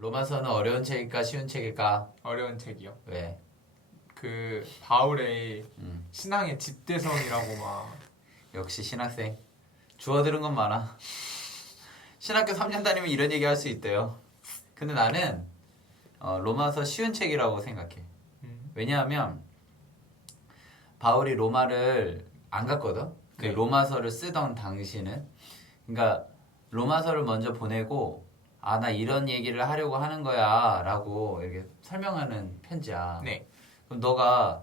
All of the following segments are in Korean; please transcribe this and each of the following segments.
로마서는 어려운 책일까 쉬운 책일까? 어려운 책이요. 왜? 그 바울의 음. 신앙의 집대성이라고 막. 역시 신학생. 주워 들은 건 많아. 신학교 3년 다니면 이런 얘기 할 수 있대요. 근데 나는 로마서 쉬운 책이라고 생각해. 왜냐하면 바울이 로마를 안 갔거든. 그 네. 로마서를 쓰던 당시는, 그러니까 로마서를 먼저 보내고 나 이런 얘기를 하려고 하는 거야라고 이렇게 설명하는 편지야. 네. 그럼 너가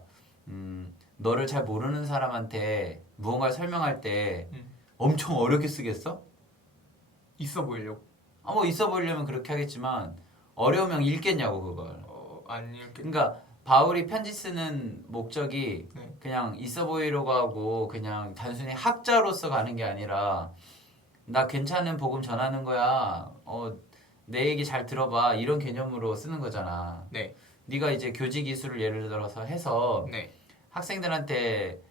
너를 잘 모르는 사람한테 무언가를 설명할 때 엄청 어렵게 쓰겠어? 있어 보이려고. 뭐 있어 보이려면 그렇게 하겠지만 어려우면 읽겠냐고 그걸. 안 읽게. 그러니까 바울이 편지 쓰는 목적이 네. 그냥 있어 보이려고 하고 그냥 단순히 학자로서 가는 게 아니라 나 괜찮은 복음 전하는 거야. 내 얘기 잘 들어봐. 이런 개념으로 쓰는 거잖아. 네. 네가 이제 교직 기술을 예를 들어서 해서 네. 학생들한테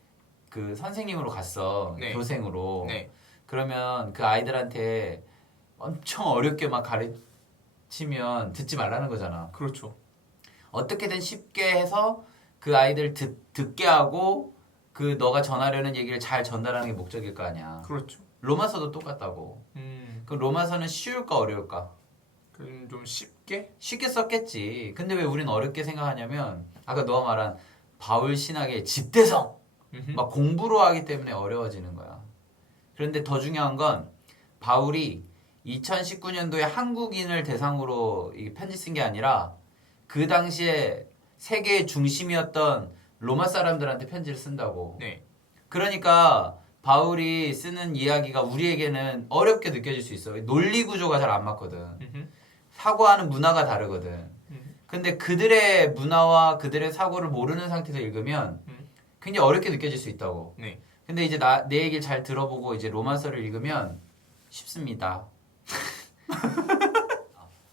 그 선생님으로 갔어. 네. 교생으로. 네. 그러면 그 아이들한테 엄청 어렵게 막 가르치면 듣지 말라는 거잖아. 그렇죠. 어떻게든 쉽게 해서 그 아이들 듣게 하고 그 너가 전하려는 얘기를 잘 전달하는 게 목적일 거 아니야. 그렇죠. 로마서도 똑같다고. 그럼 로마서는 쉬울까 어려울까? 그럼 좀 쉽게? 쉽게 썼겠지. 근데 왜 우린 어렵게 생각하냐면 아까 너가 말한 바울 신학의 집대성 막 공부로 하기 때문에 어려워지는 거야. 그런데 더 중요한 건 바울이 2019년도에 한국인을 대상으로 이 편지 쓴 게 아니라 그 당시에 세계의 중심이었던 로마 사람들한테 편지를 쓴다고. 네. 그러니까 바울이 쓰는 이야기가 우리에게는 어렵게 느껴질 수 있어. 논리 구조가 잘 안 맞거든. 사고하는 문화가 다르거든. 근데 그들의 문화와 그들의 사고를 모르는 상태에서 읽으면 굉장히 어렵게 느껴질 수 있다고. 네. 근데 이제 내 얘기를 잘 들어보고 이제 로마서를 읽으면 쉽습니다.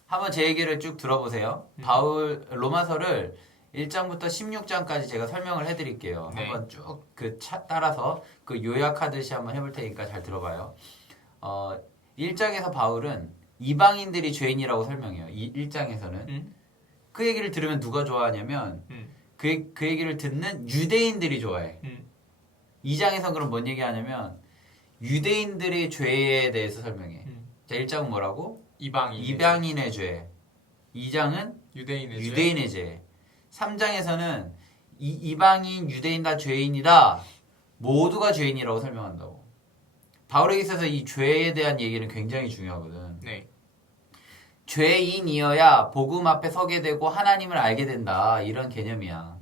한번 제 얘기를 쭉 들어보세요. 바울 로마서를 1장부터 16장까지 제가 설명을 해드릴게요. 네. 한번 쭉 그 따라서 그 요약하듯이 한번 해볼 테니까 잘 들어봐요. 1장에서 바울은 이방인들이 죄인이라고 설명해요. 1장에서는. 그 얘기를 들으면 누가 좋아하냐면 그 얘기를 듣는 유대인들이 좋아해. 2장에서는 그럼 뭔 얘기하냐면 유대인들의 죄에 대해서 설명해. 자, 1장은 뭐라고? 이방인의 죄. 2장은 유대인의 죄. 3장에서는 이방인, 유대인 다 죄인이다. 모두가 죄인이라고 설명한다고. 바울에게 있어서 이 죄에 대한 얘기는 굉장히 중요하거든. 네. 죄인이어야 복음 앞에 서게 되고 하나님을 알게 된다. 이런 개념이야.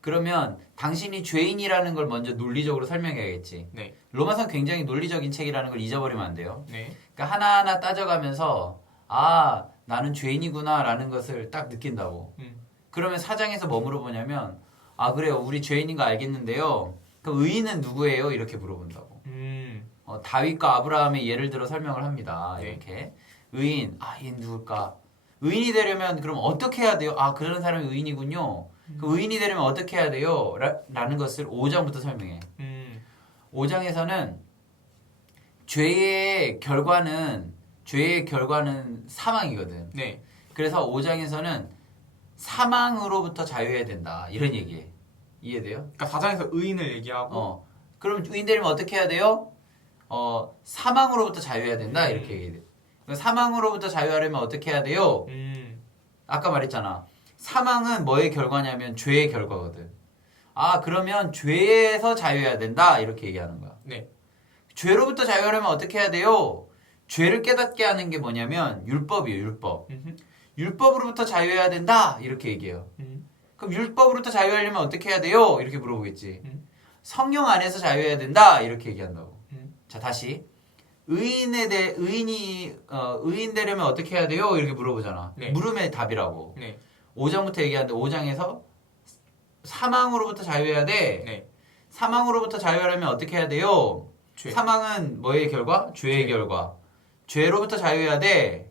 그러면 당신이 죄인이라는 걸 먼저 논리적으로 설명해야겠지. 네. 로마서는 굉장히 논리적인 책이라는 걸 잊어버리면 안 돼요. 네. 그러니까 하나하나 따져가면서 나는 죄인이구나 라는 것을 딱 느낀다고. 그러면 4장에서 뭐 물어보냐면 그래요. 우리 죄인인 거 알겠는데요. 그럼 의인은 누구예요? 이렇게 물어본다고. 다윗과 아브라함의 예를 들어 설명을 합니다. 네. 이렇게. 의인, 얘는 누굴까? 의인이 되려면 그럼 어떻게 해야 돼요? 그런 사람이 의인이군요. 그 의인이 되려면 어떻게 해야 돼요? 라는 것을 5장부터 설명해. 5장에서는 죄의 결과는 사망이거든. 네. 그래서 5장에서는 사망으로부터 자유해야 된다. 이런 얘기해. 이해돼요? 그러니까 4장에서 의인을 얘기하고 그럼 의인 되려면 어떻게 해야 돼요? 사망으로부터 자유해야 된다. 이렇게 얘기해. 사망으로부터 자유하려면 어떻게 해야 돼요? 아까 말했잖아. 사망은 뭐의 결과냐면 죄의 결과거든. 그러면 죄에서 자유해야 된다. 이렇게 얘기하는 거야. 네. 죄로부터 자유하려면 어떻게 해야 돼요? 죄를 깨닫게 하는 게 뭐냐면 율법이에요. 율법. 율법으로부터 자유해야 된다. 이렇게 얘기해요. 그럼 율법으로부터 자유하려면 어떻게 해야 돼요? 이렇게 물어보겠지. 성령 안에서 자유해야 된다. 이렇게 얘기한다고. 자, 다시. 의인 되려면 어떻게 해야 돼요? 이렇게 물어보잖아. 네. 물음의 답이라고. 네. 5장부터 얘기하는데 5장에서 사망으로부터 자유해야 돼. 네. 사망으로부터 자유하려면 어떻게 해야 돼요? 죄. 사망은 뭐의 결과? 죄의 죄. 결과. 죄로부터 자유해야 돼.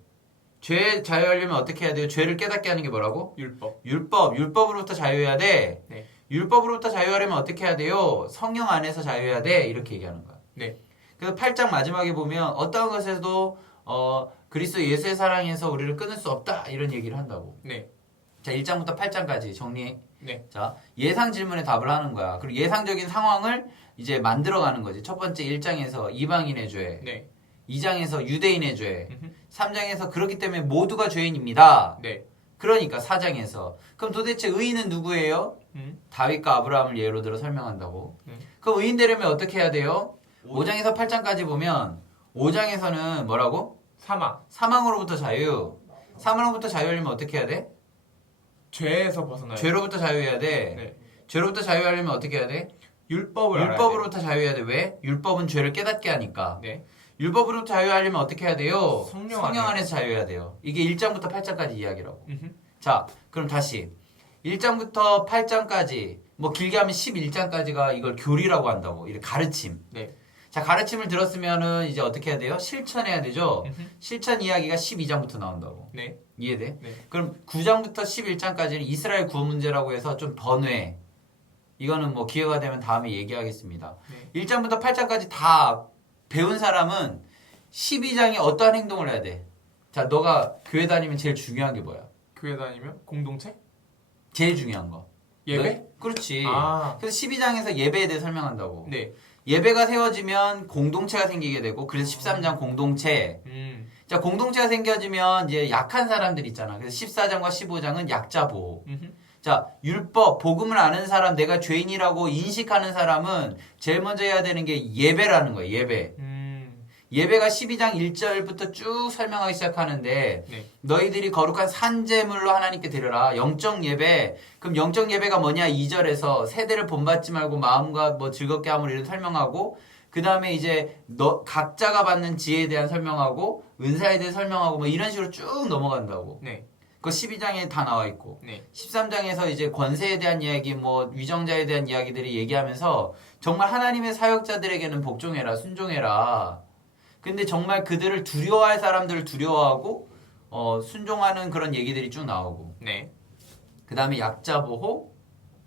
죄 자유하려면 어떻게 해야 돼요? 죄를 깨닫게 하는 게 뭐라고? 율법으로부터 자유해야 돼. 네. 율법으로부터 자유하려면 어떻게 해야 돼요? 성령 안에서 자유해야 돼. 이렇게 얘기하는 거야. 네. 그래서 8장 마지막에 보면 어떠한 것에서도 그리스도 예수의 사랑에서 우리를 끊을 수 없다 이런 얘기를 한다고. 네. 자, 1장부터 8장까지 정리. 네. 자, 예상 질문에 답을 하는 거야. 그리고 예상적인 상황을 이제 만들어가는 거지. 첫 번째 1장에서 이방인의 죄, 네. 2장에서 유대인의 죄, 음흠. 3장에서 그렇기 때문에 모두가 죄인입니다. 네. 그러니까 4장에서 그럼 도대체 의인은 누구예요? 다윗과 아브라함을 예로 들어 설명한다고. 그럼 의인 되려면 어떻게 해야 돼요? 5장에서 8장까지 보면 5장에서는 뭐라고? 사망. 사망으로부터 자유. 사망으로부터 자유하려면 어떻게 해야 돼? 죄에서 벗어나요. 죄로부터 자유해야 돼. 네. 죄로부터 자유하려면 어떻게 해야 돼? 율법을 알아야 율법으로부터 자유해야 돼. 왜? 율법은 죄를 깨닫게 하니까. 네. 율법으로부터 자유하려면 어떻게 해야 돼요? 성령 안에서 자유해야 돼요. 이게 1장부터 8장까지 이야기라고. 음흠. 자, 그럼 다시 1장부터 8장까지 뭐 길게 하면 11장까지가 이걸 교리라고 한다고. 이렇게 가르침. 네. 자, 가르침을 들었으면은 이제 어떻게 해야 돼요? 실천해야 되죠? 음흠. 실천 이야기가 12장부터 나온다고. 네. 이해돼? 네. 그럼 9장부터 11장까지는 이스라엘 구원 문제라고 해서 좀 번외. 이거는 뭐 기회가 되면 다음에 얘기하겠습니다. 네. 1장부터 8장까지 다 배운 사람은 12장에 어떠한 행동을 해야 돼? 자, 너가 교회 다니면 제일 중요한 게 뭐야? 교회 다니면 공동체? 제일 중요한 거. 예배? 그렇지. 아. 그래서 12장에서 예배에 대해 설명한다고. 네. 예배가 세워지면 공동체가 생기게 되고, 그래서 13장 공동체. 자, 공동체가 생겨지면 이제 약한 사람들 있잖아. 그래서 14장과 15장은 약자 보호. 음흠. 자, 율법, 복음을 아는 사람, 내가 죄인이라고 인식하는 사람은 제일 먼저 해야 되는 게 예배라는 거예요, 예배. 예배가 12장 1절부터 쭉 설명하기 시작하는데, 네. 너희들이 거룩한 산제물로 하나님께 드려라. 영적 예배. 그럼 영적 예배가 뭐냐? 2절에서 세대를 본받지 말고 마음과 뭐 즐겁게 함을 이런 설명하고, 그 다음에 이제 각자가 받는 지혜에 대한 설명하고, 은사에 대해 설명하고, 뭐 이런 식으로 쭉 넘어간다고. 네. 그거 12장에 다 나와 있고. 네. 13장에서 이제 권세에 대한 이야기, 뭐 위정자에 대한 이야기들이 얘기하면서 정말 하나님의 사역자들에게는 복종해라, 순종해라. 근데 정말 그들을 두려워할 사람들을 두려워하고 순종하는 그런 얘기들이 쭉 나오고. 네. 그 다음에 약자 보호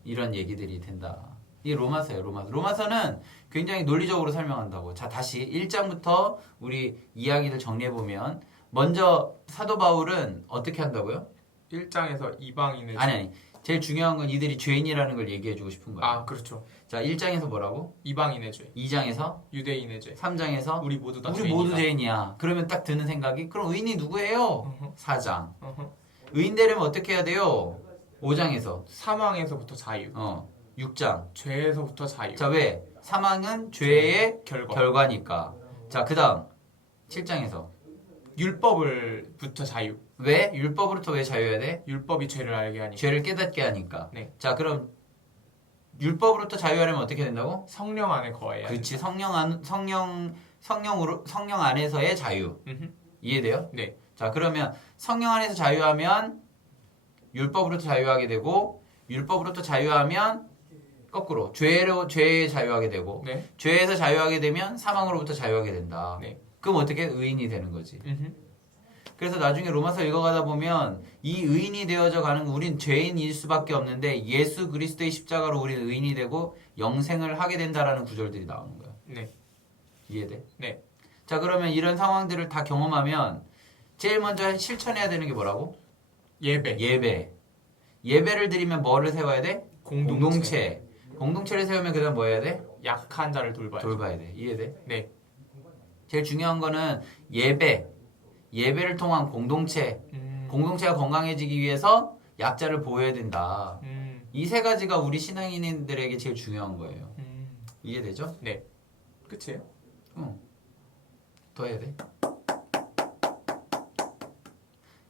이런 얘기들이 된다. 이게 로마서예요. 로마서는 굉장히 논리적으로 설명한다고. 자, 다시 1장부터 우리 이야기를 정리해 보면 먼저 사도 바울은 어떻게 한다고요? 1장에서 이방인의 아니. 제일 중요한 건 이들이 죄인이라는 걸 얘기해 주고 싶은 거야. 아, 그렇죠. 자, 1장에서 뭐라고? 이방인의 죄. 2장에서? 유대인의 죄. 3장에서? 우리 모두 다 우리 죄인이다. 모두 죄인이야. 그러면 딱 드는 생각이 그럼 의인이 누구예요? 어허. 4장. 어허. 의인 되려면 어떻게 해야 돼요? 5장에서. 사망에서부터 자유. 6장. 죄에서부터 자유. 자, 왜? 사망은 죄의 결과. 결과니까. 자, 그 다음 7장에서. 율법을부터 자유. 왜? 율법으로부터 왜 자유해야 돼? 율법이 죄를 알게 하니까. 죄를 깨닫게 하니까. 네. 자, 그럼 율법으로부터 자유하려면 어떻게 된다고? 성령 안에 거해야 그렇지. 성령 안에서의 자유. 음흠. 이해돼요? 네. 자, 그러면 성령 안에서 자유하면 율법으로부터 자유하게 되고 율법으로부터 자유하면 거꾸로 죄에 자유하게 되고 네. 죄에서 자유하게 되면 사망으로부터 자유하게 된다. 네. 그럼 어떻게 의인이 되는 거지? 음흠. 그래서 나중에 로마서 읽어가다 보면 이 의인이 되어져 가는 우린 죄인일 수밖에 없는데 예수 그리스도의 십자가로 우리는 의인이 되고 영생을 하게 된다라는 구절들이 나오는 거야. 네. 이해돼? 네. 자, 그러면 이런 상황들을 다 경험하면 제일 먼저 실천해야 되는 게 뭐라고? 예배. 예배를 드리면 뭐를 세워야 돼? 공동체. 공동체를 세우면 그 다음 뭐 해야 돼? 약한 자를 돌봐야죠. 돌봐야 돼. 이해돼? 네. 제일 중요한 거는 예배를 통한 공동체. 공동체가 건강해지기 위해서 약자를 보호해야 된다. 이 세 가지가 우리 신앙인들에게 제일 중요한 거예요. 이해되죠? 네. 끝이에요? 더 해야 돼?